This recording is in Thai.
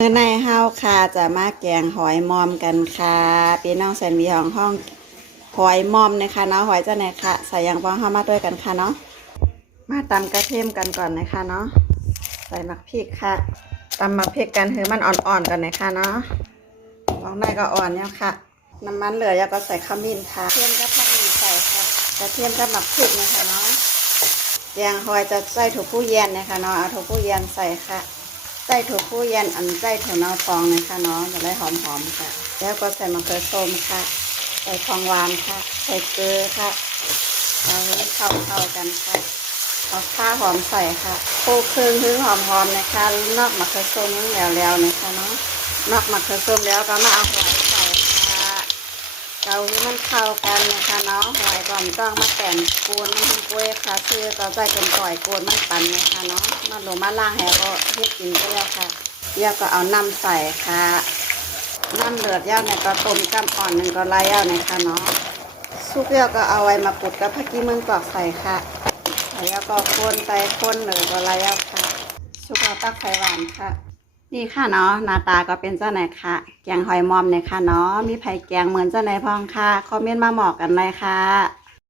เมื่อในเฮาค่ะจะมาแกงหอยมอมกันค่ะพี่น้องแสนมีของห้องหอยมอมนะคะเนาะหอยเจ้าไหนค่ะใส่ยางป้องเข้ามาด้วยกันค่ะเนาะมาตำกระเทียมกันก่อนนะคะเนาะใส่หมักพริกค่ะตำหมักพริกกันคือมันอ่อนๆกันนะคะเนาะลองได้ก็อ่อนเนี่ยค่ะน้ำมันเหลือแล้วก็ใส่ขมิ้นค่ะกระเทียมกับผักชีใส่ค่ะกระเทียมกับหมักพริกนะคะเนาะแกงหอยจะใส่ถั่วผู้เย็นนะคะเนาะเอาถั่วผู้เย็นใส่ค่ะใส่ถั่วผู้เย็นใส่ถั่วเน่าฟองนะคะเนาะจะได้หอมๆค่ะแล้วก็ใส่มะเขือส้มค่ะใส่ทองหวานค่ะใส่เกลือค่ะเอาให้เข้ากันค่ะเอาข้าวหอมใส่ค่ะโขลกเครื่องถึงหอมๆนะคะนอกมะเขือส้มแล้วนะคะเนาะนอกมะเขือส้มแล้วก็มาเอาหอยใส่ค่ะเกาให้มันเข้ากันนะคะเนาะหอยก่อนต้องมาแต่งกูนมันกล้วยค่ะชื่อก็ใส่เป็นก่อยกูนมันปั่นนะคะเนาะมาลงมาล่างแหวก็เฮ็ดกินก็แล้วค่ะเดี๋ยวก็เอาน้ำใส่ค่ะน้ำเดือดย่าเนี่ยก็ต้มกำอ่อนหนึ่งก็ไล่ย่านะคะเนาะซุปเดียวก็เอาไว้มาปุดกับผักกี้มึงกรอกใส่ค่ะแล้วก็คนไปคนหรือก็ไล่ย่าค่ะซุปเราตักไฟหวานค่ะนี่ค่ะเนาะหน้าตาก็เป็นเจ้าไหนค่ะแกงหอยมอมเนี่ยค่ะเนาะมีไผ่แกงเหมือนเจ้าไหนพองค่ะคอมเมนต์มาบอกกันเลยค่ะ